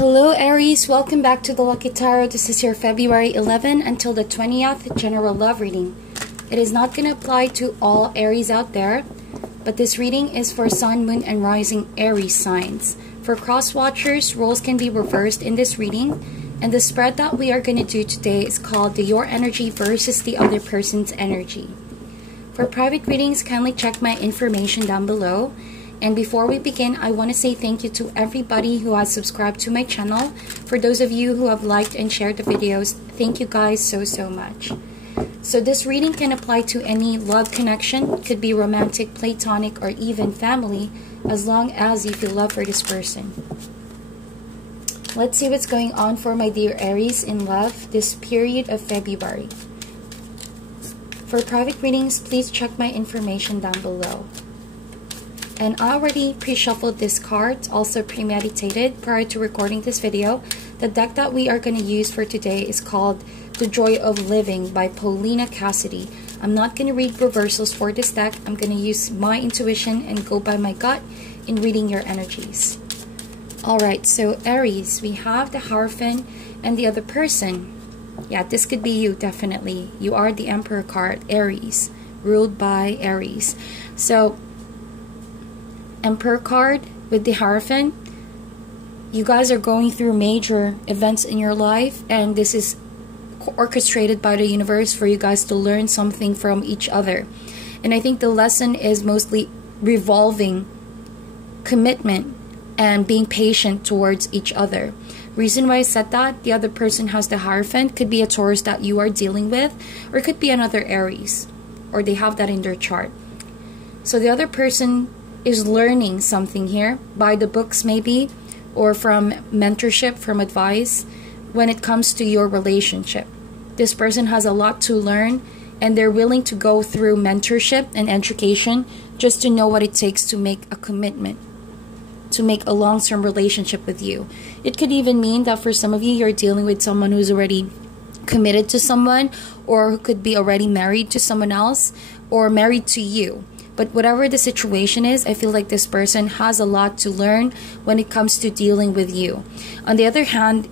Hello Aries, welcome back to the Lucky Tarot. This is your February 11 until the 20th general love reading. It is not going to apply to all Aries out there, but this reading is for Sun, Moon, and Rising Aries signs. For cross watchers, roles can be reversed in this reading, and the spread that we are going to do today is called the Your Energy versus the Other Person's Energy. For private readings, kindly check my information down below. And before we begin, I want to say thank you to everybody who has subscribed to my channel. For those of you who have liked and shared the videos, thank you guys so much. So this reading can apply to any love connection. It could be romantic, platonic, or even family, as long as you feel love for this person. Let's see what's going on for my dear Aries in love this period of February. For private readings, please check my information down below. And I already pre-shuffled this card, also premeditated prior to recording this video. The deck that we are going to use for today is called The Joy of Living by Paulina Cassidy. I'm not going to read reversals for this deck. I'm going to use my intuition and go by my gut in reading your energies. Alright, so Aries, we have the Hierophant and the other person. Yeah, this could be you, definitely. You are the Emperor card, Aries, ruled by Aries. So, Emperor card with the Hierophant, you guys are going through major events in your life, and this is orchestrated by the universe for you guys to learn something from each other. And I think the lesson is mostly revolving commitment and being patient towards each other. Reason why I said that, the other person has the Hierophant, could be a Taurus that you are dealing with, or it could be another Aries, or they have that in their chart. So the other person is learning something here, by the books maybe, or from mentorship, from advice, when it comes to your relationship. This person has a lot to learn, and they're willing to go through mentorship and education just to know what it takes to make a commitment, to make a long-term relationship with you. It could even mean that for some of you, you're dealing with someone who's already committed to someone, or who could be already married to someone else, or married to you. But whatever the situation is, I feel like this person has a lot to learn when it comes to dealing with you. On the other hand,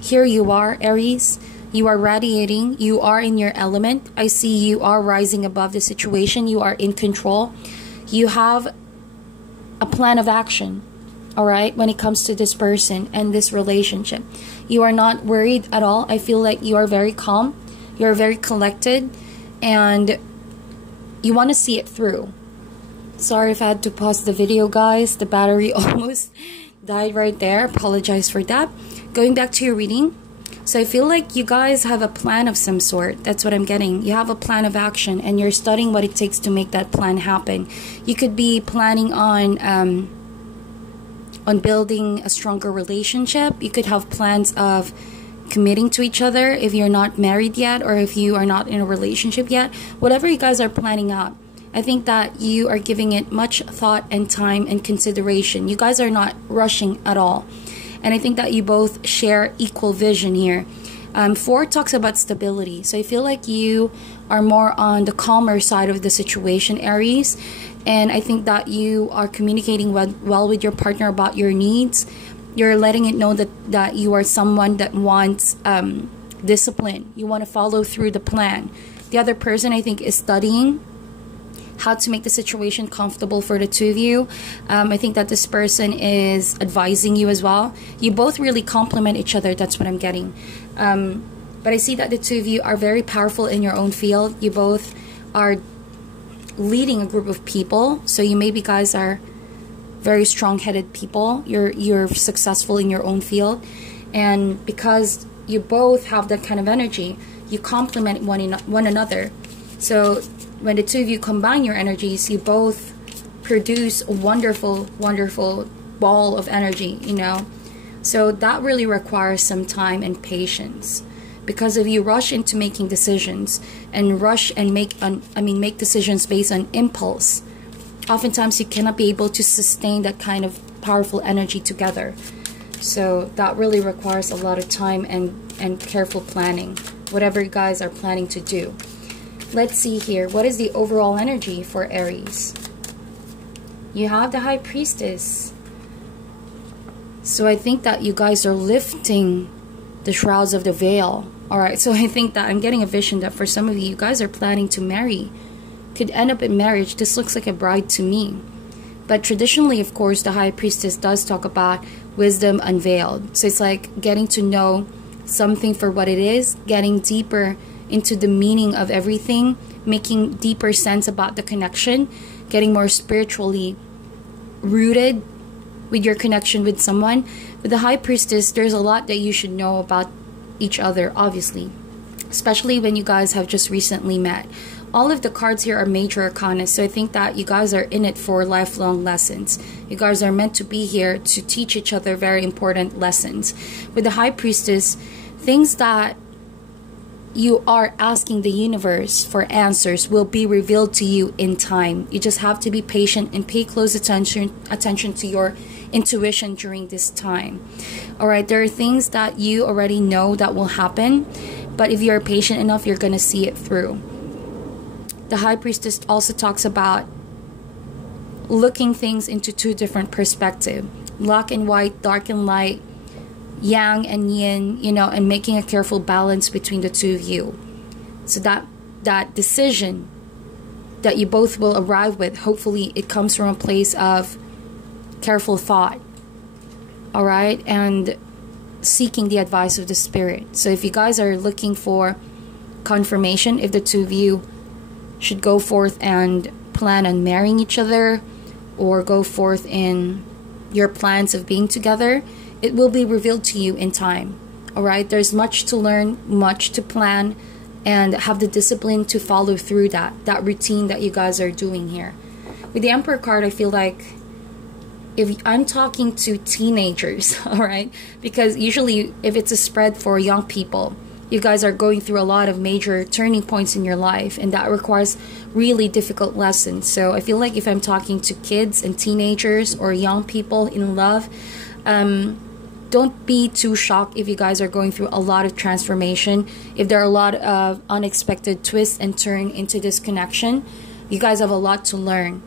here you are, Aries. You are radiating. You are in your element. I see you are rising above the situation. You are in control. You have a plan of action, all right, when it comes to this person and this relationship. You are not worried at all. I feel like you are very calm. You're very collected, and you want to see it through. Sorry if I had to pause the video, guys. The battery almost died right there. Apologize for that. Going back to your reading. So I feel like you guys have a plan of some sort. That's what I'm getting. You have a plan of action, and you're studying what it takes to make that plan happen. You could be planning on building a stronger relationship. You could have plans of committing to each other if you're not married yet, or if you are not in a relationship yet. Whatever you guys are planning out, I think that you are giving it much thought and time and consideration. You guys are not rushing at all. And I think that you both share equal vision here. 4 talks about stability. So I feel like you are more on the calmer side of the situation, Aries. And I think that you are communicating well with your partner about your needs. You're letting it know that you are someone that wants discipline. You want to follow through the plan. The other person, I think, is studying how to make the situation comfortable for the two of you. I think that this person is advising you as well. You both really complement each other. That's what I'm getting. But I see that the two of you are very powerful in your own field. You both are leading a group of people. So you maybe guys are very strong-headed people. You're successful in your own field. And because you both have that kind of energy, you complement one another. So when the two of you combine your energies, you both produce a wonderful ball of energy, you know. So that really requires some time and patience, because if you rush into making decisions and make decisions based on impulse, oftentimes you cannot be able to sustain that kind of powerful energy together. So that really requires a lot of time and careful planning, whatever you guys are planning to do. Let's see here. What is the overall energy for Aries? You have the High Priestess. So I think that you guys are lifting the shrouds of the veil. All right, so I think that I'm getting a vision that for some of you, you guys are planning to marry. Could end up in marriage. This looks like a bride to me. But traditionally, of course, the High Priestess does talk about wisdom unveiled. So it's like getting to know something for what it is, getting deeper into the meaning of everything, making deeper sense about the connection, getting more spiritually rooted with your connection with someone. With the High Priestess, there's a lot that you should know about each other, obviously, especially when you guys have just recently met. All of the cards here are major arcana, so I think that you guys are in it for lifelong lessons. You guys are meant to be here to teach each other very important lessons. With the High Priestess, things that you are asking the universe for answers will be revealed to you in time. You just have to be patient and pay close attention to your intuition during this time. All right, there are things that you already know that will happen, but if you're patient enough, you're going to see it through. The High Priestess also talks about looking things into two different perspectives. Black and white, dark and light, yang and yin, you know, and making a careful balance between the two of you. So that decision that you both will arrive with, hopefully it comes from a place of careful thought. All right? And seeking the advice of the Spirit. So if you guys are looking for confirmation, if the two of you should go forth and plan on marrying each other, or go forth in your plans of being together, it will be revealed to you in time. All right, there's much to learn, much to plan, and have the discipline to follow through that routine that you guys are doing here. With the Emperor card, I feel like if I'm talking to teenagers, all right, because usually if it's a spread for young people, you guys are going through a lot of major turning points in your life, and that requires really difficult lessons. So I feel like if I'm talking to kids and teenagers or young people in love, don't be too shocked if you guys are going through a lot of transformation. If there are a lot of unexpected twists and turns into this connection, you guys have a lot to learn.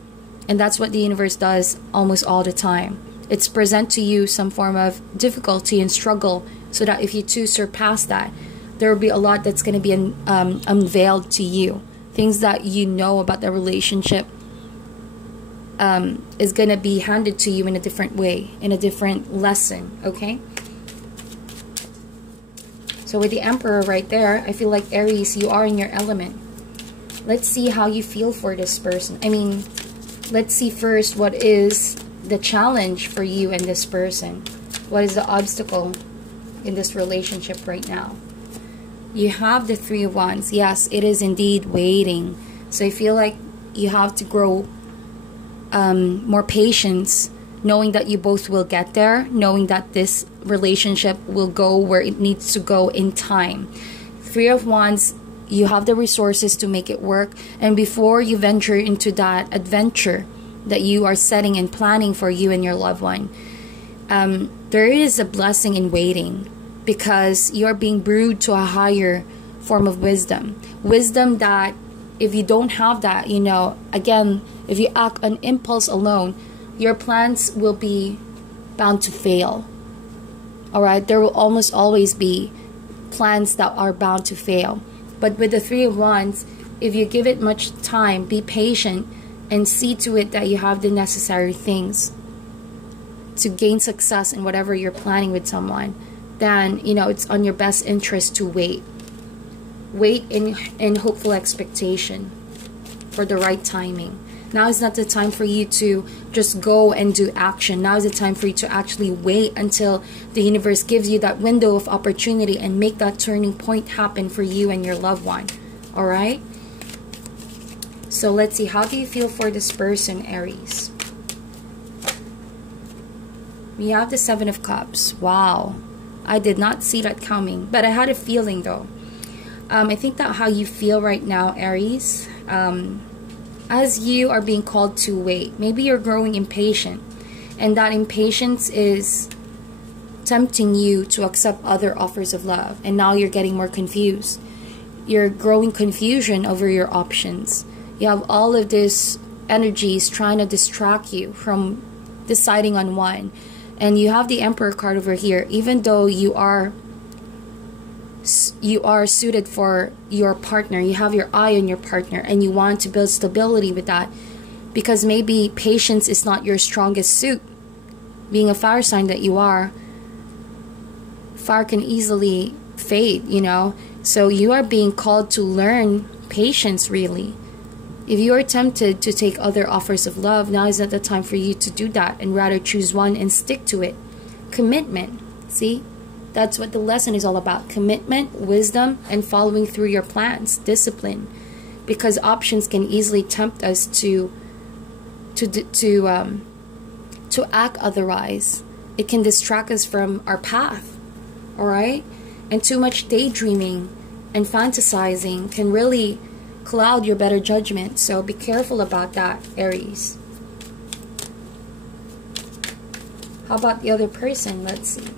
And that's what the universe does almost all the time. It's present to you some form of difficulty and struggle, so that if you too surpass that, there will be a lot that's going to be unveiled to you. Things that you know about the relationship is going to be handed to you in a different way, in a different lesson, okay? So with the Emperor right there, I feel like Aries, you are in your element. Let's see how you feel for this person. I mean, let's see first what is the challenge for you and this person. What is the obstacle in this relationship right now? You have the Three of Wands. Yes, it is indeed waiting. So I feel like you have to grow more patience, knowing that you both will get there, knowing that this relationship will go where it needs to go in time. Three of Wands, you have the resources to make it work. And before you venture into that adventure that you are setting and planning for you and your loved one, there is a blessing in waiting, because you're being brewed to a higher form of wisdom. Wisdom that if you don't have that, you know, again, if you act on impulse alone, your plans will be bound to fail. All right, there will almost always be plans that are bound to fail. But with the Three of Wands, if you give it much time, be patient, and see to it that you have the necessary things to gain success in whatever you're planning with someone, then, you know, it's on your best interest to wait. Wait in hopeful expectation for the right timing. Now is not the time for you to just go and do action. Now is the time for you to actually wait until the universe gives you that window of opportunity and make that turning point happen for you and your loved one. All right? So let's see. How do you feel for this person, Aries? We have the Seven of Cups. Wow. I did not see that coming, but I had a feeling though. I think that how you feel right now, Aries, as you are being called to wait, maybe you're growing impatient, and that impatience is tempting you to accept other offers of love, and now you're getting more confused. You're growing confusion over your options. You have all of this energies trying to distract you from deciding on one. And you have the Emperor card over here. Even though you are suited for your partner, you have your eye on your partner, and you want to build stability with that, because maybe patience is not your strongest suit. Being a fire sign that you are, fire can easily fade, you know. So you are being called to learn patience, really. If you are tempted to take other offers of love, now is not the time for you to do that, and rather choose one and stick to it. Commitment. See? That's what the lesson is all about. Commitment, wisdom, and following through your plans. Discipline. Because options can easily tempt us to act otherwise. It can distract us from our path. Alright? And too much daydreaming and fantasizing can really cloud your better judgment. So be careful about that, Aries. How about the other person? Let's see.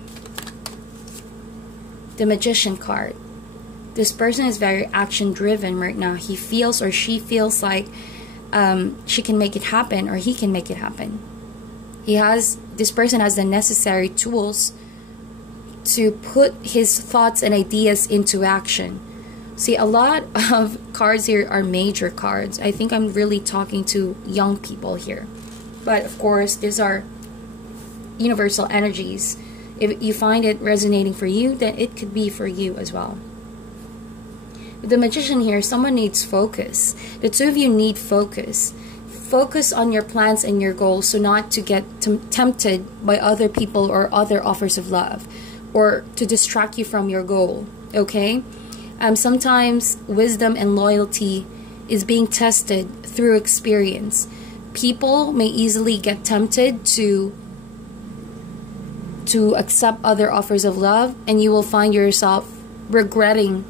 The Magician card. This person is very action driven right now. He feels, or she feels like she can make it happen, or he can make it happen. This person has the necessary tools to put his thoughts and ideas into action. See, a lot of cards here are major cards. I think I'm really talking to young people here. But of course, these are universal energies. If you find it resonating for you, then it could be for you as well. With the Magician here, someone needs focus. The two of you need focus. Focus on your plans and your goals, so not to get tempted by other people or other offers of love, or to distract you from your goal, okay? Sometimes wisdom and loyalty is being tested through experience. People may easily get tempted to accept other offers of love, and you will find yourself regretting,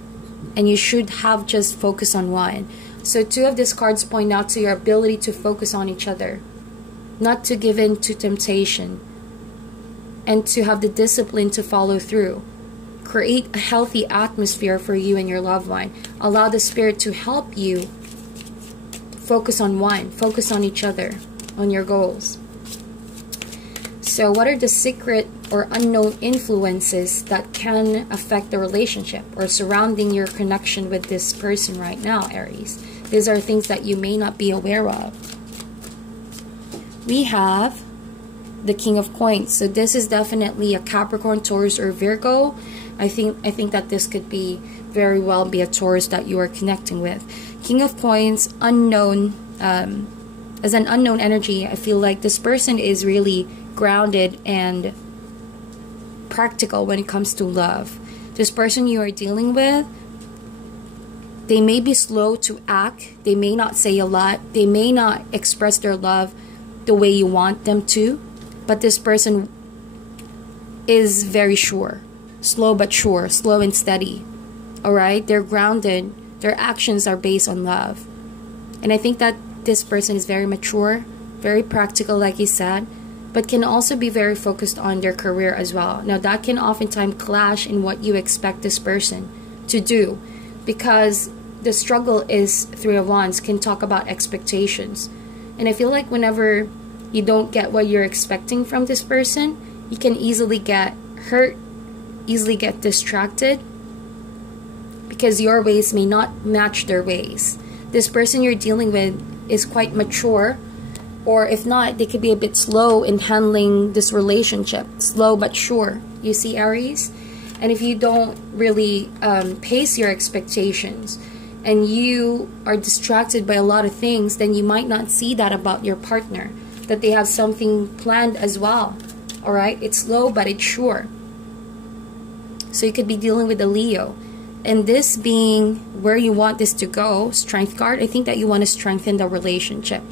and you should have just focus on one. So two of these cards point out to your ability to focus on each other, not to give in to temptation, and to have the discipline to follow through. Create a healthy atmosphere for you and your loved one. Allow the Spirit to help you focus on one, focus on each other, on your goals. So what are the secret or unknown influences that can affect the relationship or surrounding your connection with this person right now, Aries? These are things that you may not be aware of. We have the King of Coins. So this is definitely a Capricorn, Taurus, or Virgo. I think that this could be very well be a Taurus that you are connecting with. King of Coins, unknown, as an unknown energy. I feel like this person is really grounded and practical when it comes to love. This person you are dealing with, they may be slow to act. They may not say a lot. They may not express their love the way you want them to. But this person is very sure. Slow but sure. Slow and steady. Alright? They're grounded. Their actions are based on love. And I think that this person is very mature, very practical, like he said, but can also be very focused on their career as well. Now, that can oftentimes clash in what you expect this person to do, because the struggle is Three of Wands, can talk about expectations. And I feel like whenever you don't get what you're expecting from this person, you can easily get hurt, easily get distracted, because your ways may not match their ways. This person you're dealing with is quite mature, or if not, they could be a bit slow in handling this relationship. Slow but sure. You see, Aries? And if you don't really pace your expectations, and you are distracted by a lot of things, then you might not see that about your partner, that they have something planned as well. Alright? It's slow but it's sure. So you could be dealing with a Leo. And this being where you want this to go, Strength card, I think that you want to strengthen the relationship.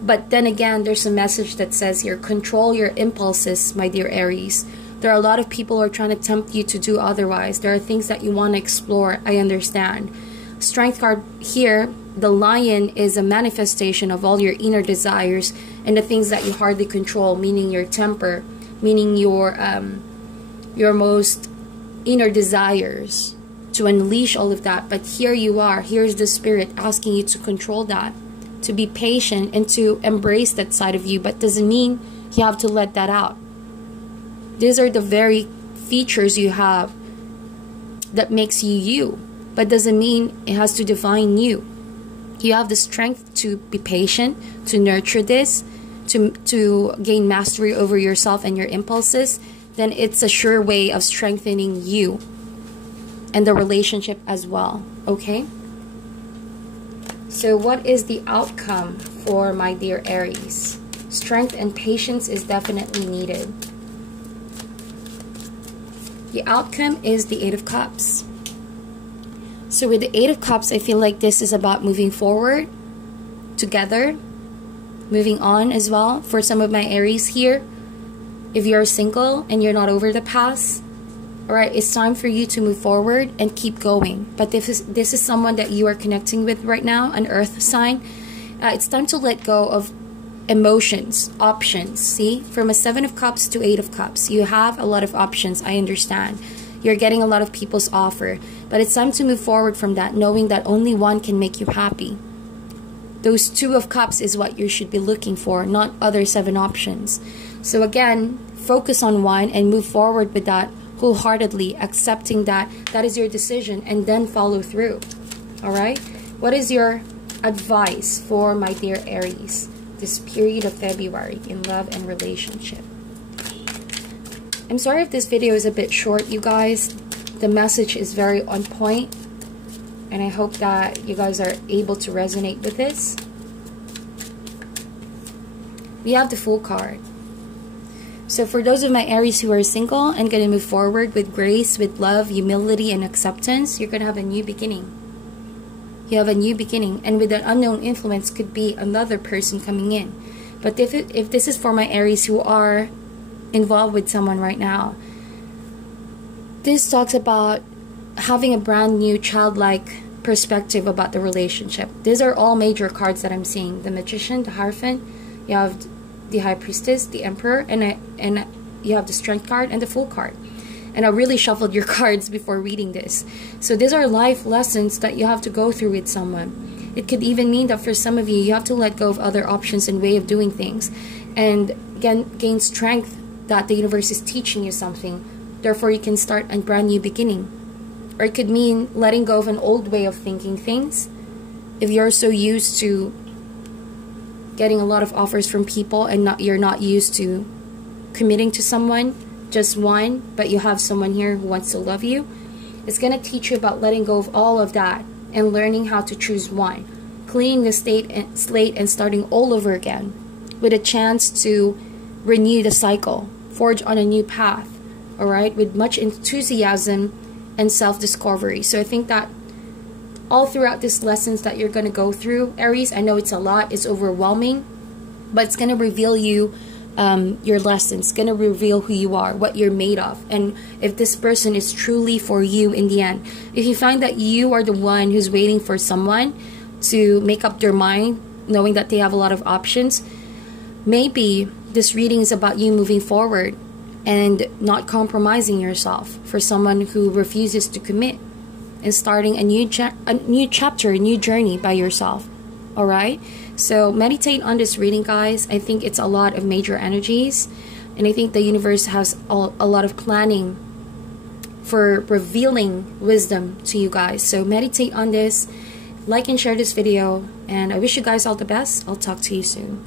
But then again, there's a message that says here, control your impulses, my dear Aries. There are a lot of people who are trying to tempt you to do otherwise. There are things that you want to explore, I understand. Strength card here, the lion is a manifestation of all your inner desires and the things that you hardly control, meaning your temper, meaning your most inner desires, to unleash all of that. But here you are, here's the Spirit asking you to control that, to be patient and to embrace that side of you, but doesn't mean you have to let that out. These are the very features you have that makes you you, but doesn't mean it has to define you. You have the strength to be patient, to nurture this, to gain mastery over yourself and your impulses. Then it's a sure way of strengthening you and the relationship as well. Okay? So what is the outcome for my dear Aries? Strength and patience is definitely needed. The outcome is the Eight of Cups. So with the Eight of Cups, I feel like this is about moving forward together, moving on as well. For some of my Aries here, if you're single and you're not over the past, alright, it's time for you to move forward and keep going. But this is someone that you are connecting with right now, an earth sign. It's time to let go of emotions, options. See, from a Seven of Cups to Eight of Cups, you have a lot of options. I understand. You're getting a lot of people's offer, but it's time to move forward from that, knowing that only one can make you happy. Those Two of Cups is what you should be looking for, not other 7 options. So again, focus on one and move forward with that wholeheartedly, accepting that that is your decision, and then follow through. Alright? What is your advice for my dear Aries this period of February in love and relationship? I'm sorry if this video is a bit short, you guys. The message is very on point, and I hope that you guys are able to resonate with this. We have the Fool card. So for those of my Aries who are single and going to move forward with grace, with love, humility, and acceptance, you're going to have a new beginning. You have a new beginning, and with an unknown influence could be another person coming in. But if this is for my Aries who are involved with someone right now, this talks about having a brand new childlike perspective about the relationship. These are all major cards that I'm seeing: the Magician, the Hierophant, you have the High Priestess, the Emperor, and you have the Strength card and the Fool card. And I really shuffled your cards before reading this. So these are life lessons that you have to go through with someone. It could even mean that for some of you, you have to let go of other options and way of doing things, and gain strength that the universe is teaching you something. Therefore, you can start a brand new beginning. Or it could mean letting go of an old way of thinking things. If you're so used to getting a lot of offers from people and you're not used to committing to someone, just one, but you have someone here who wants to love you, it's going to teach you about letting go of all of that and learning how to choose one. Cleaning the slate and starting all over again with a chance to renew the cycle, forge on a new path, alright, with much enthusiasm and self-discovery. So I think that all throughout these lessons that you're going to go through, Aries, I know it's a lot, it's overwhelming, but it's going to reveal you your lessons. It's going to reveal who you are, what you're made of, and if this person is truly for you in the end. If you find that you are the one who's waiting for someone to make up their mind, knowing that they have a lot of options, maybe this reading is about you moving forward and not compromising yourself for someone who refuses to commit, and starting a new chapter, a new journey by yourself. Alright? So meditate on this reading, guys. I think it's a lot of major energies, and I think the universe has a lot of planning for revealing wisdom to you guys. So meditate on this, like and share this video, and I wish you guys all the best. I'll talk to you soon.